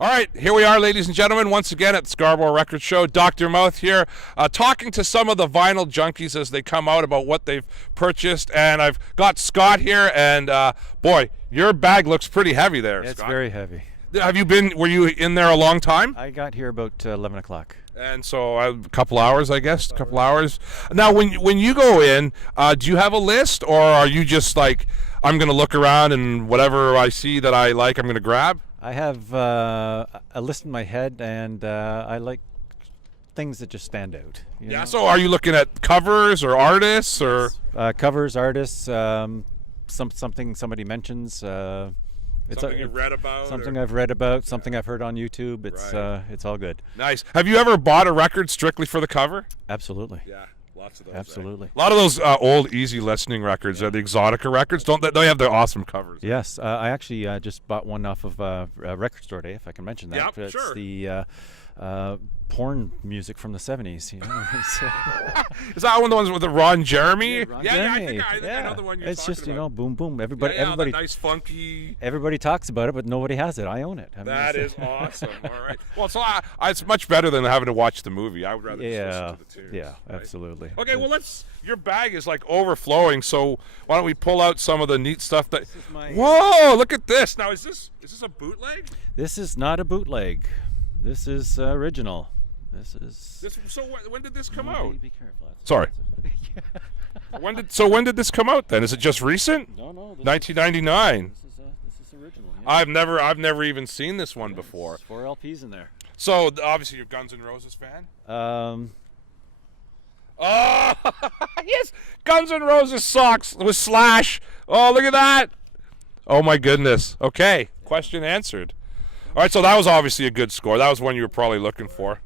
All right, here we are, ladies and gentlemen, once again at the Scarborough Record Show. Dr. Mouth here, talking to some of the vinyl junkies as they come out about what they've purchased. And I've got Scott here, and boy, your bag looks pretty heavy there, It's Scott. very heavy. Were you in there a long time? I got here about 11 o'clock. And so a couple hours, I guess, a couple hours. Now, when you go in, do you have a list, or are you just like, I'm going to look around and whatever I see that I like, I'm going to grab? I have a list in my head, and I like things that just stand out. You know? So are you looking at covers or artists or covers, artists, something somebody mentions. something you've read about? Something I've read about, something I've heard on YouTube. It's all good. Nice. Have you ever bought a record strictly for the cover? Absolutely. Yeah. Lots of those. Absolutely. A lot of those old easy listening records, the Exotica records, don't they have the awesome covers? Yes, I actually just bought one off of Record Store Day, if I can mention that. Yeah, it's sure. the porn music from the 70s. You know? Is that one of the ones with the Ron Jeremy? Ron Yeah, Jeremy. I think I know the one you're It's talking just, about. boom, boom. Everybody, the nice funky. everybody talks about it, but nobody has it. I own it. I mean, That is awesome. All right. Well, so it's much better than having to watch the movie. I would rather just listen to the tunes. Yeah, right? absolutely. Okay, well, your bag is like overflowing, so why don't we pull out some of the neat stuff that... Whoa, look at this. Now, is this a bootleg? This is not a bootleg. This is original. So when did this come out? Be careful. Sorry. When did this come out then? Is it just recent? No. 1999. This is original. Yeah. I've never even seen this one before. There's 4 LPs in there. So obviously you're a Guns N' Roses fan? Oh, yes, Guns N' Roses socks with Slash. Oh, look at that. Oh my goodness. Okay, question answered. All right, so that was obviously a good score. That was one you were probably looking for.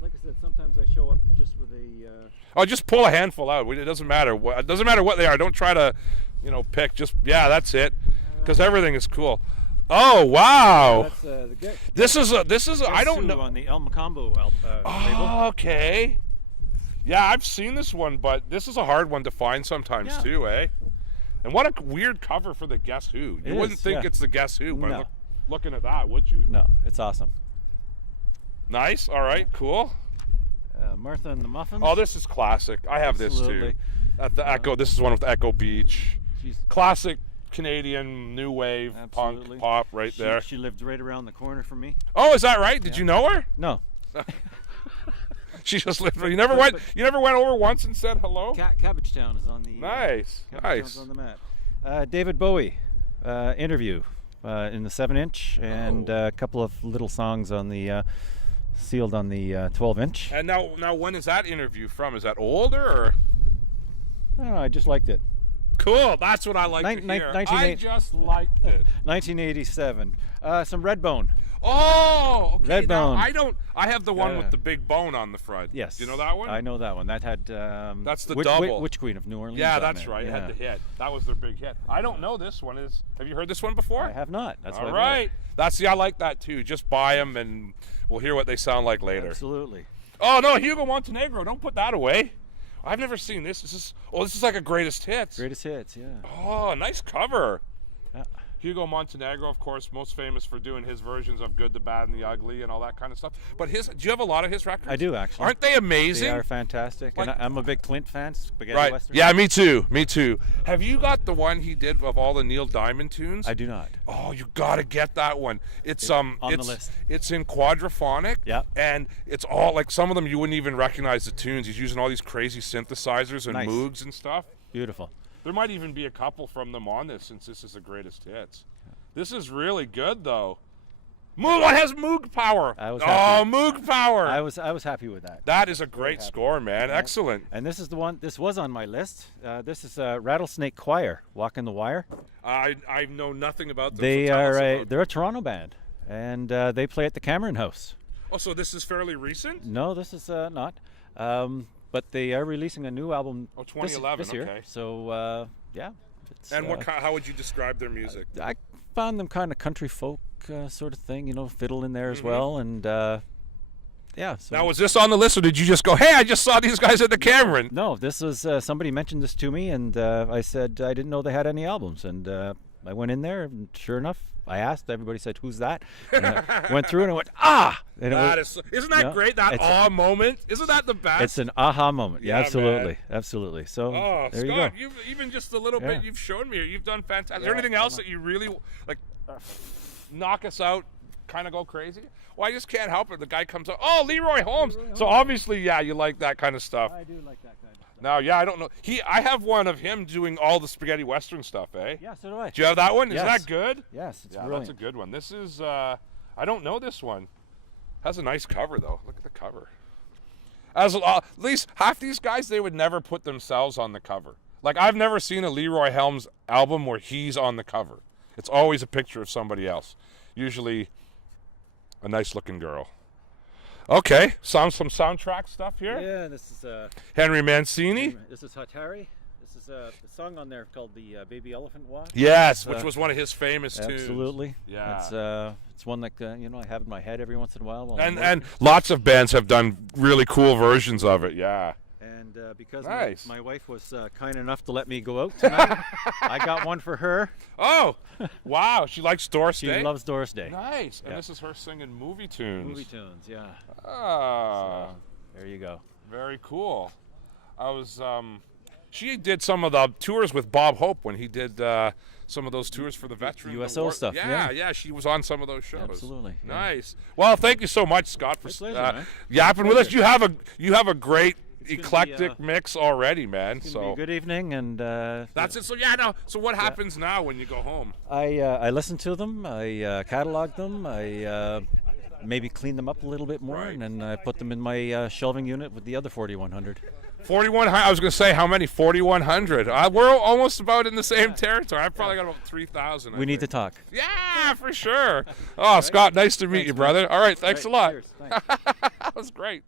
Like I said, sometimes I show up just with a... Oh, just pull a handful out. It doesn't matter. It doesn't matter what they are. Don't try to, pick. Just, that's it. Because everything is cool. Oh, wow. That's This is. I don't know. On the El Macombo label. Okay. Yeah, I've seen this one, but this is a hard one to find sometimes too, eh? And what a weird cover for the Guess Who. You wouldn't think it's the Guess Who by looking at that, would you? No, it's awesome. Nice. All right. Cool. Martha and the Muffins. Oh, this is classic. I have this too. At the Echo. This is one with Echo Beach. Classic Canadian new wave punk pop there. She lived right around the corner from me. Oh, is that right? Did you know her? No. She just lived. You never went over once and said hello. Cabbagetown is on the. Nice. On the map. David Bowie interview in the 7-inch, and a couple of little songs on the sealed on the 12-inch. And now, when is that interview from? Is that older or? I don't know. I just liked it. Cool. That's what I like to hear. I just liked it. 1987. Some Redbone. Oh, okay. Redbone. I have the one with the big bone on the front. Yes. Do you know that one? I know that one. That had. That's the double. Witch Queen of New Orleans. Yeah, that's right. It had the hit. That was their big hit. I don't know this one. Have you heard this one before? I have not. That's all right. I like that too. Just buy them and we'll hear what they sound like later. Absolutely. Oh no, Hugo Montenegro! Don't put that away. I've never seen this. This is like a greatest hits. Greatest hits, yeah. Oh, nice cover. Yeah. Hugo Montenegro, of course, most famous for doing his versions of Good, the Bad, and the Ugly and all that kind of stuff. But do you have a lot of his records? I do, actually. Aren't they amazing? They are fantastic. And I'm a big Clint fan, Spaghetti right. Western. Yeah, me too. Have you got the one he did of all the Neil Diamond tunes? I do not. Oh, you got to get that one. It's on the list. It's in quadraphonic. Yeah. And it's all like some of them you wouldn't even recognize the tunes. He's using all these crazy synthesizers and Moogs and stuff. Beautiful. There might even be a couple from them on this since this is the greatest hits. This is really good though. It has Moog power. I was happy. Oh, Moog power. I was happy with that. That is a great score, man. Yeah. Excellent. And this is the one. This was on my list. This is Rattlesnake Choir, Walking the Wire. I know nothing about them. They're a Toronto band, and they play at the Cameron House. Oh, so this is fairly recent? No, this is not. But they are releasing a new album. Oh, 2011. This year. Okay. So yeah. And how would you describe their music? I found them kind of country folk sort of thing, fiddle in there as well, and yeah. So now, was this on the list, or did you just go, "Hey, I just saw these guys at the Cameron"? No, this was somebody mentioned this to me, and I said I didn't know they had any albums, and I went in there, and sure enough, I asked. Everybody said, "Who's that?" And I went through and I went, "Ah!" And Isn't that great? That awe moment. Isn't that the best? It's an aha moment. Yeah, absolutely, man. absolutely. So there you Scott, go. you've even just a little bit you've shown me. You've done fantastic. Is there anything else that you really like? Knock us out, kind of go crazy? Well, I just can't help it. The guy comes out. Oh, Leroy Holmes. So obviously, yeah, you like that kind of stuff. I do like that kind of stuff. Now, yeah, I don't know. I have one of him doing all the spaghetti western stuff, eh? Yeah, so do I. Do you have that one? Yes. Is that good? Yes, it's Yeah, brilliant. that's a good one. This is, I don't know this one. Has a nice cover, though. Look at the cover. At least half these guys, they would never put themselves on the cover. Like, I've never seen a Leroy Helms album where he's on the cover. It's always a picture of somebody else. Usually a nice-looking girl. Okay, some soundtrack stuff here. Yeah, this is Henry Mancini. This is Hatari. This is a song on there called the Baby Elephant Walk. Yes, which was one of his famous tunes. Absolutely. Yeah. It's one that I have in my head every once in a while. And lots of bands have done really cool versions of it. Yeah. And because Nice. my wife was kind enough to let me go out tonight, I got one for her. Oh, wow. She likes Doris She Day? loves Doris Day. Nice. And Yeah. this is her singing movie tunes. Movie tunes, yeah. Ah, So, there you go. very cool. I was, she did some of the tours with Bob Hope when he did some of those tours for the veterans. USO stuff, yeah. She was on some of those shows. Absolutely, yeah. Nice. Well, thank you so much, Scott, for pleasure, man. yapping with us. You have a great gonna be, eclectic mix already, man. It's gonna be a good evening, and That's it. So yeah, no. So what happens now when you go home? I listen to them, I catalog them, I maybe clean them up a little bit more, Right. and then I put them in my shelving unit with the other 4100. 4,100. I was going to say how many? 4,100. We're almost about in the same territory. I've probably got about 3,000. We need to talk. Yeah, for sure. Oh, Scott, nice to meet you, brother. All right, thanks a lot. Cheers. Thanks. That was great.